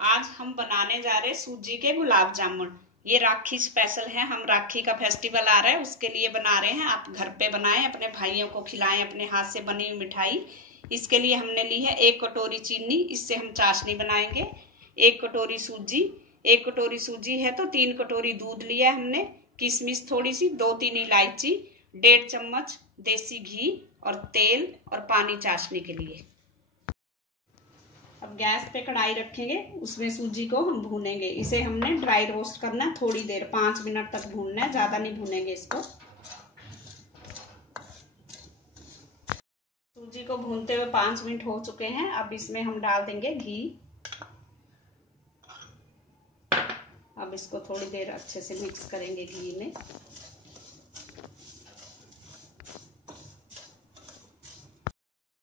आज हम बनाने जा रहे सूजी के गुलाब जामुन। ये राखी स्पेशल है। हम राखी का फेस्टिवल आ रहा है उसके लिए बना रहे हैं। आप घर पे बनाएं, अपने भाइयों को खिलाएं अपने हाथ से बनी हुई मिठाई। इसके लिए हमने ली है 1 कटोरी चीनी, इससे हम चाशनी बनाएंगे। 1 कटोरी सूजी, 1 कटोरी सूजी है तो 3 कटोरी दूध लिया हमने। किशमिश थोड़ी सी, 2-3 इलायची, 1.5 चम्मच देसी घी और तेल और पानी चाशनी के लिए। अब गैस पे कढ़ाई रखेंगे, उसमें सूजी को हम भूनेंगे। इसे हमने ड्राई रोस्ट करना है थोड़ी देर, 5 मिनट तक भूनना है, ज्यादा नहीं भूनेंगे इसको। सूजी को भूनते हुए 5 मिनट हो चुके हैं। अब इसमें हम डाल देंगे घी। अब इसको थोड़ी देर अच्छे से मिक्स करेंगे घी में।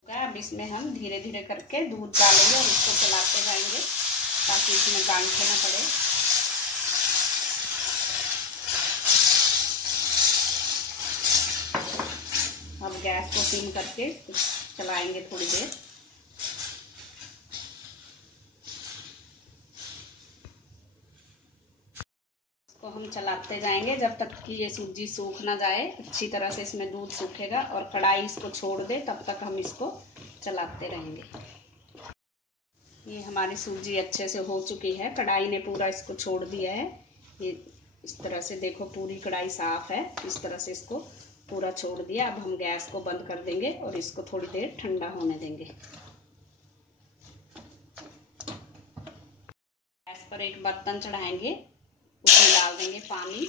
अब इसमें हम धीरे धीरे करके दूध डालेंगे और इसको चलाते जाएंगे ताकि इसमें गांठें न पड़े। अब गैस को सिम करके चलाएंगे थोड़ी देर। इसको हम चलाते जाएंगे जब तक कि ये सूजी सूख ना जाए। अच्छी तरह से इसमें दूध सूखेगा और कढ़ाई इसको छोड़ दे, तब तक हम इसको चलाते रहेंगे। ये हमारी सूजी अच्छे से हो चुकी है, कढ़ाई ने पूरा इसको छोड़ दिया है। ये इस तरह से देखो, पूरी कढ़ाई साफ है। इस तरह से इसको पूरा छोड़ दिया। अब हम गैस को बंद कर देंगे और इसको थोड़ी देर ठंडा होने देंगे। गैस पर एक बर्तन चढ़ाएंगे, उसमें डाल देंगे पानी।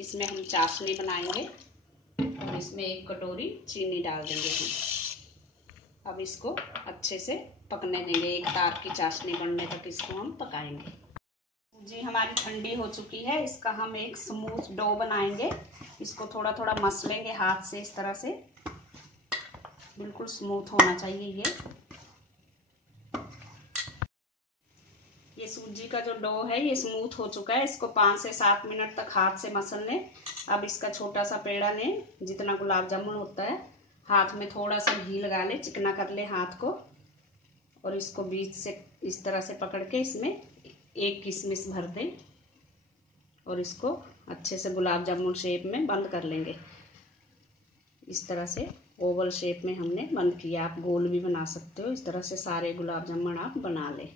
इसमें हम चाशनी बनाएंगे और इसमें 1 कटोरी चीनी डाल देंगे हम। अब इसको अच्छे से पकने देंगे, एक तार की चाशनी बनने तक इसको हम पकाएंगे। सूजी हमारी ठंडी हो चुकी है, इसका हम एक स्मूथ डो बनाएंगे। इसको थोड़ा थोड़ा मस लेंगे हाथ से, इस तरह से बिल्कुल स्मूथ होना चाहिए ये सूजी का जो डो है ये स्मूथ हो चुका है। इसको 5 से 7 मिनट तक हाथ से मसल लें। अब इसका छोटा सा पेड़ा लें, जितना गुलाब जामुन होता है। हाथ में थोड़ा सा घी लगा ले, चिकना कर ले हाथ को और इसको बीच से इस तरह से पकड़ के इसमें 1 किशमिश भर दें और इसको अच्छे से गुलाब जामुन शेप में बंद कर लेंगे। इस तरह से ओवल शेप में हमने बंद किया। आप गोल भी बना सकते हो। इस तरह से सारे गुलाब जामुन आप बना लें।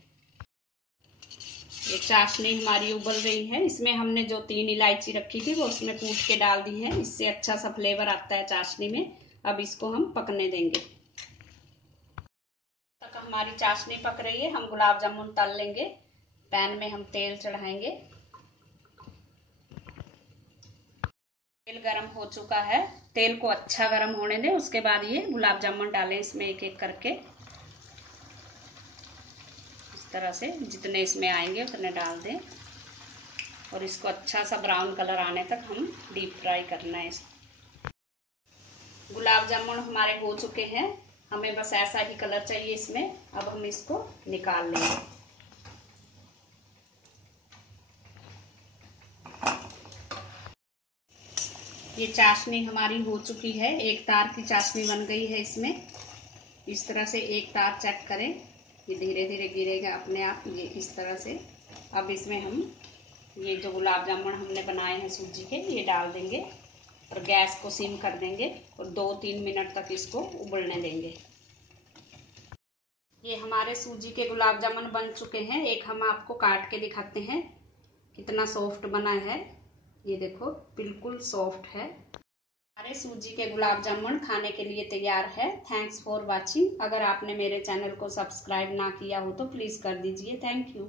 ये चाशनी हमारी उबल रही है। इसमें हमने जो 3 इलायची रखी थी वो उसमें कूट के डाल दी है। इससे अच्छा सा फ्लेवर आता है चाशनी में। अब इसको हम पकने देंगे। तक हमारी चाशनी पक रही है, हम गुलाब जामुन तल लेंगे। पैन में हम तेल चढ़ाएंगे। तेल गरम हो चुका है, तेल को अच्छा गरम होने दें। उसके बाद ये गुलाब जामुन डालें इसमें एक एक करके। इस तरह से जितने इसमें आएंगे उतने डाल दें और इसको अच्छा सा ब्राउन कलर आने तक हम डीप फ्राई करना है। गुलाब जामुन हमारे हो चुके हैं, हमें बस ऐसा ही कलर चाहिए इसमें। अब हम इसको निकाल लेंगे। ये चाशनी हमारी हो चुकी है, एक तार की चाशनी बन गई है इसमें। इस तरह से एक तार चेक करें, ये धीरे धीरे गिरेगा अपने आप, ये इस तरह से। अब इसमें हम ये जो गुलाब जामुन हमने बनाए हैं सूजी के, ये डाल देंगे और गैस को सिम कर देंगे और 2-3 मिनट तक इसको उबलने देंगे। ये हमारे सूजी के गुलाब जामुन बन चुके हैं। एक हम आपको काट के दिखाते हैं कितना सॉफ्ट बना है। ये देखो, बिल्कुल सॉफ्ट है। हमारे सूजी के गुलाब जामुन खाने के लिए तैयार है। Thanks for watching. अगर आपने मेरे चैनल को सब्सक्राइब ना किया हो तो प्लीज कर दीजिए। Thank you.